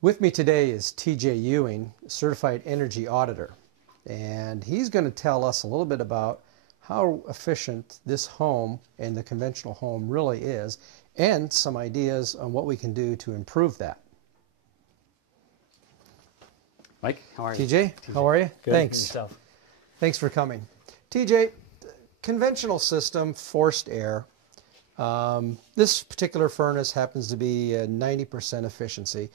With me today is TJ Ewing, Certified Energy Auditor, and he's going to tell us a little bit about how efficient this home and the conventional home really is, and some ideas on what we can do to improve that. Mike, how are you? TJ, how are you? Good. Thanks. And yourself? Thanks for coming. TJ, conventional system, forced air. This particular furnace happens to be 90% efficiency.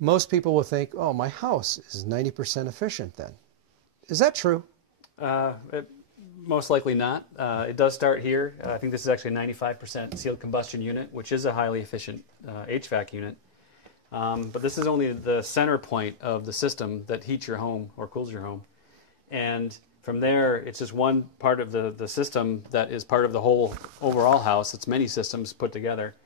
Most people will think, oh, my house is 90% efficient then. Is that true? Most likely not. It does start here. I think this is actually a 95% sealed combustion unit, which is a highly efficient HVAC unit. But this is only the center point of the system that heats your home or cools your home. And from there, it's just one part of the system that is part of the whole overall house. It's many systems put together.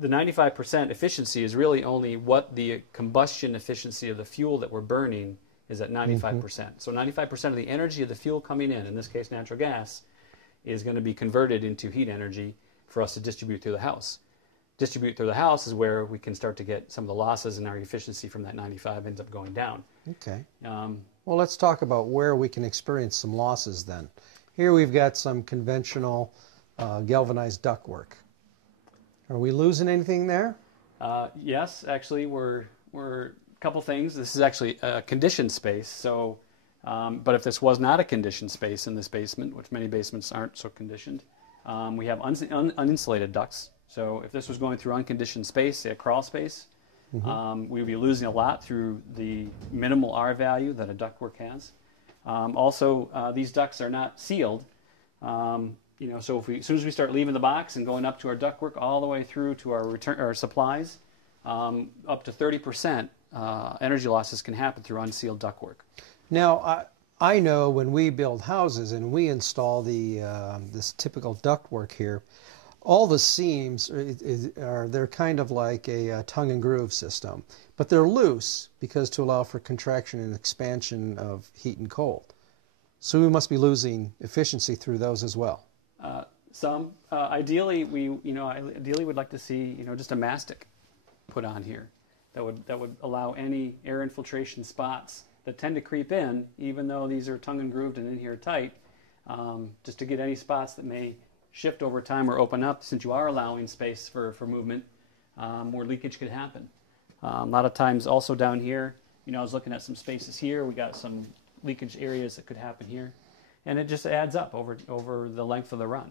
The 95% efficiency is really only what the combustion efficiency of the fuel that we're burning is at 95%. So 95% of the energy of the fuel coming in this case natural gas, is going to be converted into heat energy for us to distribute through the house. Distribute through the house is where we can start to get some of the losses, and our efficiency from that 95 ends up going down. Okay. Well, let's talk about where we can experience some losses then. Here we've got some conventional galvanized ductwork. Are we losing anything there? Yes, actually, we're a couple things. This is actually a conditioned space. So, but if this was not a conditioned space in this basement, which many basements aren't so conditioned, we have uninsulated ducts. So if this was going through unconditioned space, say a crawl space, we would be losing a lot through the minimal R value that a ductwork has. Also, these ducts are not sealed. So as soon as we start leaving the box and going up to our ductwork all the way through to our supplies, up to 30% energy losses can happen through unsealed ductwork. Now, I know when we build houses and we install this typical ductwork here, all the seams they're kind of like a tongue and groove system, but they're loose because to allow for contraction and expansion of heat and cold. So we must be losing efficiency through those as well. Ideally, ideally would like to see just a mastic put on here that would allow any air infiltration spots that tend to creep in, even though these are tongue and grooved and in here tight, just to get any spots that may shift over time or open up, since you are allowing space for movement, where leakage could happen. A lot of times also down here, I was looking at some spaces here, we got some leakage areas that could happen here. And it just adds up over the length of the run.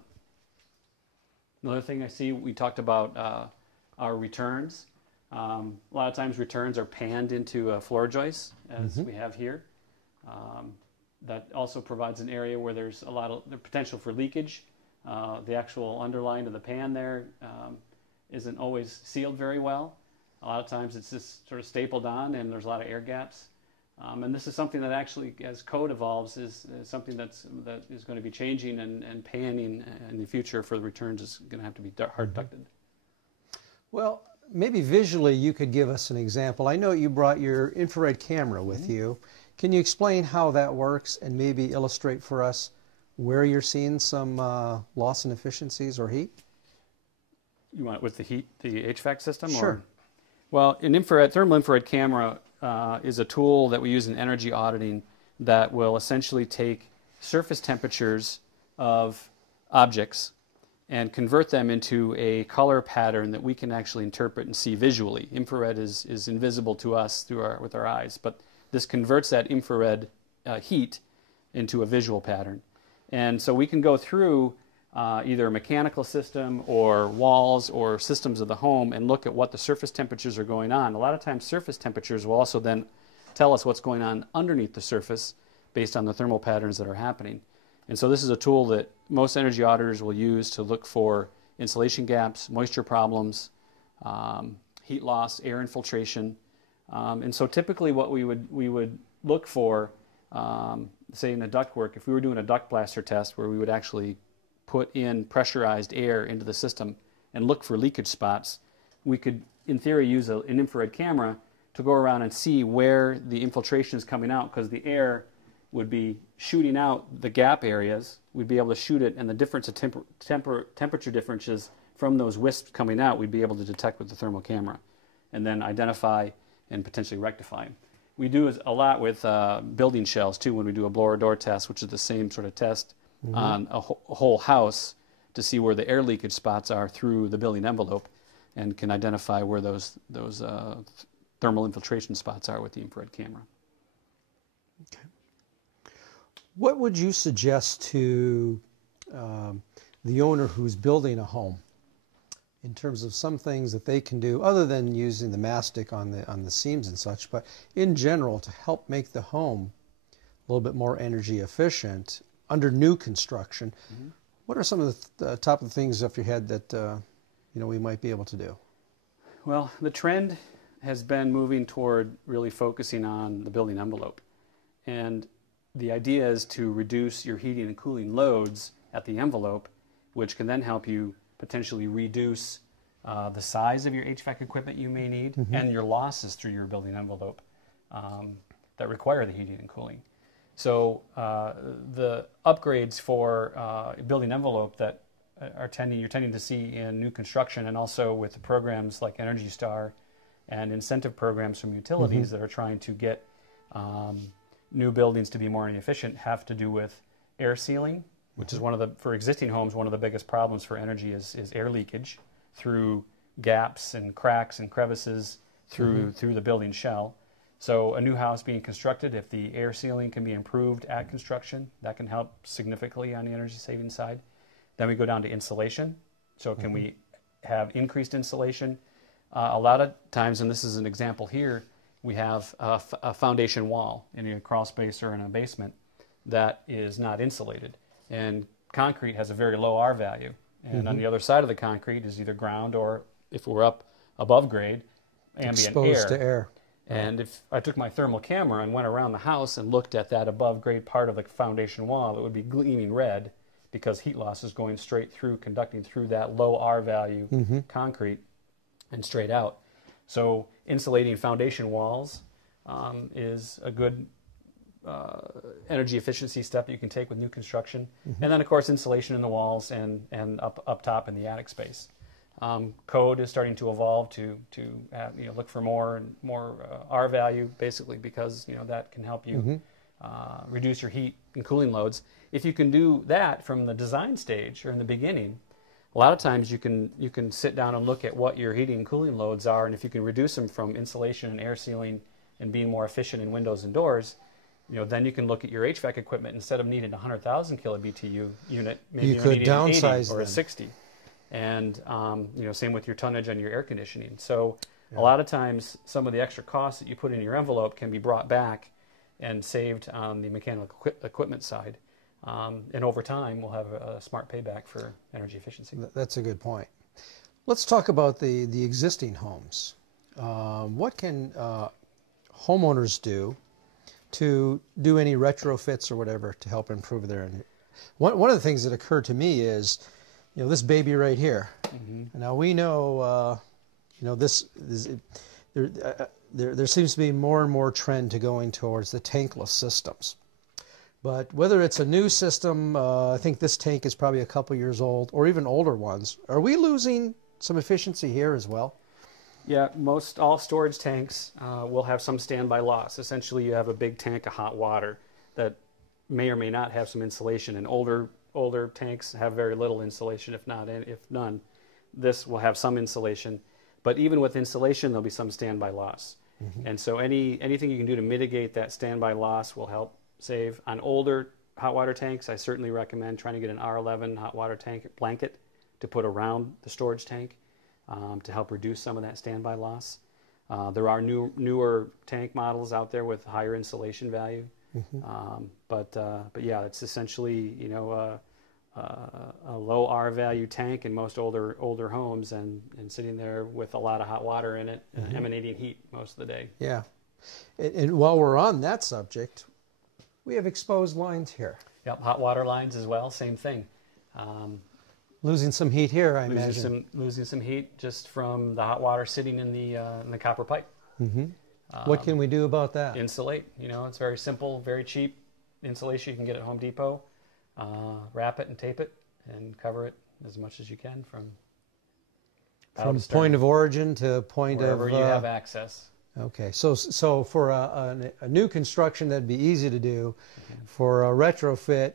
Another thing I see, we talked about our returns. A lot of times returns are panned into floor joists, as we have here. That also provides an area where there's a lot of the potential for leakage. The actual underline of the pan there isn't always sealed very well. A lot of times it's just sort of stapled on, and there's a lot of air gaps. And this is something that actually, as code evolves, is something that is going to be changing, and panning in the future for the returns is going to have to be hard ducted. Well, maybe visually you could give us an example. I know you brought your infrared camera with you. Can you explain how that works and maybe illustrate for us where you're seeing some loss in efficiencies or heat? You want it with the heat, the HVAC system? Sure. Well, an thermal infrared camera is a tool that we use in energy auditing that will essentially take surface temperatures of objects and convert them into a color pattern that we can actually interpret and see visually. Infrared is invisible to us with our eyes, but this converts that infrared heat into a visual pattern. And so we can go through either a mechanical system or walls or systems of the home and look at what the surface temperatures are going on. A lot of times surface temperatures will also then tell us what's going on underneath the surface based on the thermal patterns that are happening. And so this is a tool that most energy auditors will use to look for insulation gaps, moisture problems, heat loss, air infiltration. And so typically what we would look for, say in a ductwork, if we were doing a duct blaster test where we would actually put in pressurized air into the system and look for leakage spots, we could, in theory, use an infrared camera to go around and see where the infiltration is coming out, because the air would be shooting out the gap areas. We'd be able to shoot it, and the difference of temperature differences from those wisps coming out, we'd be able to detect with the thermal camera. and then identify and potentially rectify them. We do a lot with building shells too when we do a blower door test, which is the same sort of test on a whole house to see where the air leakage spots are through the building envelope, and can identify where those thermal infiltration spots are with the infrared camera. Okay. What would you suggest to the owner who's building a home in terms of some things that they can do other than using the mastic on the seams and such, but in general to help make the home a little bit more energy efficient under new construction? What are some of the top of the things off your head that we might be able to do? Well, the trend has been moving toward really focusing on the building envelope, and the idea is to reduce your heating and cooling loads at the envelope, which can then help you potentially reduce the size of your HVAC equipment you may need and your losses through your building envelope that require the heating and cooling. So the upgrades for building envelope that you're tending to see in new construction, and also with the programs like Energy Star and incentive programs from utilities that are trying to get new buildings to be more energy efficient, have to do with air sealing, which is for existing homes, one of the biggest problems for energy is air leakage through gaps and cracks and crevices through the building shell. So a new house being constructed, if the air sealing can be improved at construction, that can help significantly on the energy saving side. Then we go down to insulation. So can we have increased insulation? A lot of times, and this is an example here, we have a foundation wall in a crawl space or in a basement that is not insulated. And concrete has a very low R value. And on the other side of the concrete is either ground, or if we're up above grade, ambient Exposed to air. And if I took my thermal camera and went around the house and looked at that above grade part of the foundation wall, it would be gleaming red because heat loss is going straight through, conducting through that low R value concrete and straight out. So insulating foundation walls is a good energy efficiency step that you can take with new construction. And then, of course, insulation in the walls and up top in the attic space. Code is starting to evolve to look for more and more R value, basically, because that can help you reduce your heat and cooling loads. If you can do that from the design stage or in the beginning, a lot of times you can sit down and look at what your heating and cooling loads are, and if you can reduce them from insulation and air sealing and being more efficient in windows and doors, then you can look at your HVAC equipment. Instead of needing a 100,000 kilobtu unit, maybe you could needing an 80 downsize or a them. 60. And same with your tonnage on your air conditioning. So a lot of times, some of the extra costs that you put in your envelope can be brought back and saved on the mechanical equipment side. And over time, we'll have a smart payback for energy efficiency. That's a good point. Let's talk about the existing homes. What can homeowners do to do any retrofits or whatever to help improve their energy? One of the things that occurred to me is, this baby right here. Now we know, there seems to be more and more trend to going towards the tankless systems. But whether it's a new system, I think this tank is probably a couple years old, or even older ones. Are we losing some efficiency here as well? Yeah, all storage tanks will have some standby loss. Essentially, you have a big tank of hot water that may or may not have some insulation, and older tanks have very little insulation, if none. This will have some insulation, but even with insulation, there'll be some standby loss. And so anything you can do to mitigate that standby loss will help save. On older hot water tanks, I certainly recommend trying to get an R11 hot water tank blanket to put around the storage tank to help reduce some of that standby loss. There are newer tank models out there with higher insulation value. But yeah, it's essentially a low R value tank in most older homes, and sitting there with a lot of hot water in it, emanating heat most of the day. Yeah, and while we're on that subject, we have exposed lines here. Yep, hot water lines as well, same thing. Losing some heat here, I imagine. Losing some heat just from the hot water sitting in the copper pipe. What can we do about that? Insulate. It's very simple, very cheap insulation you can get at Home Depot. Wrap it and tape it and cover it as much as you can from how From to start point of origin to point wherever of you have access. Okay, so for a new construction, that'd be easy to do. For a retrofit,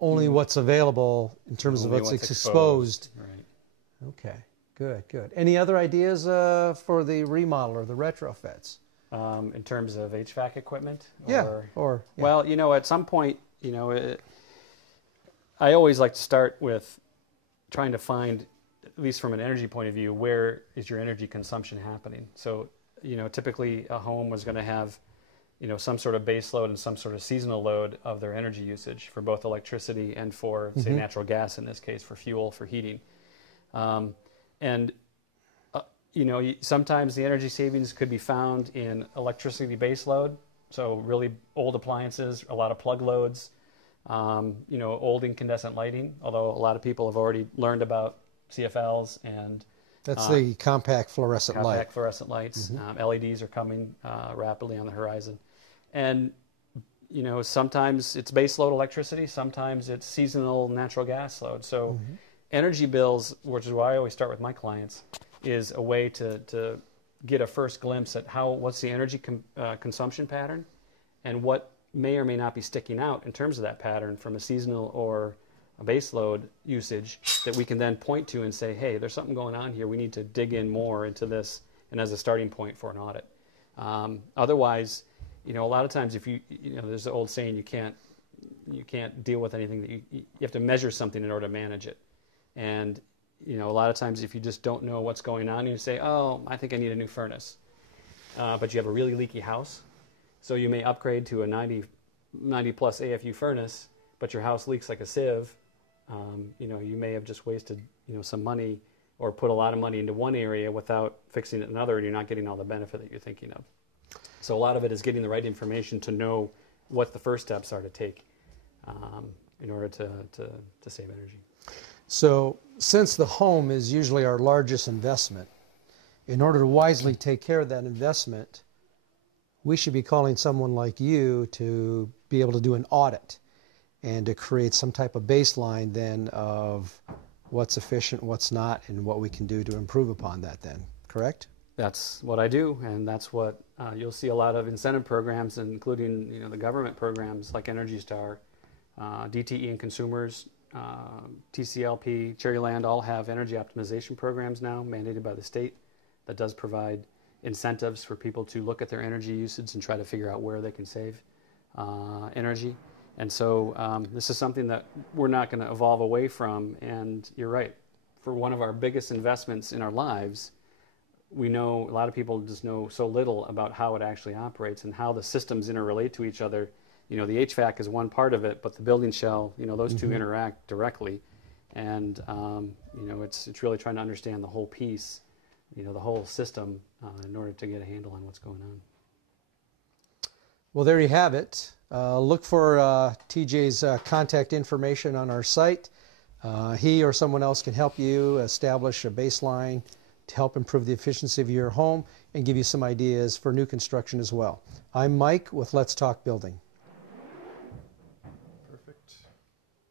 only what's available in terms of Only what's what's exposed. Right. Okay, good, good. Any other ideas for the remodel or the retrofits? In terms of HVAC equipment? Yeah. Well, you know, at some point, you know, I always like to start with trying to find, at least from an energy point of view, where is your energy consumption happening? So, you know, typically a home was going to have, you know, some sort of base load and some sort of seasonal load of their energy usage for both electricity and for, say, natural gas in this case, for fuel, for heating. You know, sometimes the energy savings could be found in electricity base load, so really old appliances, a lot of plug loads, you know, old incandescent lighting, although a lot of people have already learned about CFLs and that's the compact fluorescent light. Compact fluorescent lights. LEDs are coming rapidly on the horizon. And, you know, sometimes it's base load electricity, sometimes it's seasonal natural gas load. So energy bills, which is why I always start with my clients, is a way to get a first glimpse at what's the energy consumption pattern and what may or may not be sticking out in terms of that pattern from a seasonal or a base load usage that we can then point to and say, hey, there's something going on here. We need to dig in more into this, and as a starting point for an audit. Otherwise, you know, a lot of times if you know, there's the old saying, you can't deal with anything that you have to measure something in order to manage it. And, you know, a lot of times if you just don't know what's going on, you say, oh, I think I need a new furnace. But you have a really leaky house. So you may upgrade to a 90 plus AFU furnace, but your house leaks like a sieve. You know, you may have just wasted, you know, some money or put a lot of money into one area without fixing it in another, and you're not getting all the benefit that you're thinking of. So a lot of it is getting the right information to know what the first steps are to take in order to save energy. So since the home is usually our largest investment, in order to wisely take care of that investment, we should be calling someone like you to be able to do an audit and to create some type of baseline then of what's efficient, what's not, and what we can do to improve upon that then, correct? That's what I do, and that's what you'll see a lot of incentive programs, including, you know, the government programs like Energy Star, DTE and Consumers, TCLP, Cherryland all have energy optimization programs now mandated by the state that does provide incentives for people to look at their energy usage and try to figure out where they can save energy. And so this is something that we're not going to evolve away from. And you're right, for one of our biggest investments in our lives, we know a lot of people just know so little about how it actually operates and how the systems interrelate to each other. You know, the HVAC is one part of it, but the building shell, you know, those two interact directly. And, you know, it's really trying to understand the whole piece, you know, the whole system in order to get a handle on what's going on. Well, there you have it. Look for TJ's contact information on our site. He or someone else can help you establish a baseline to help improve the efficiency of your home and give you some ideas for new construction as well. I'm Mike with Let's Talk Building.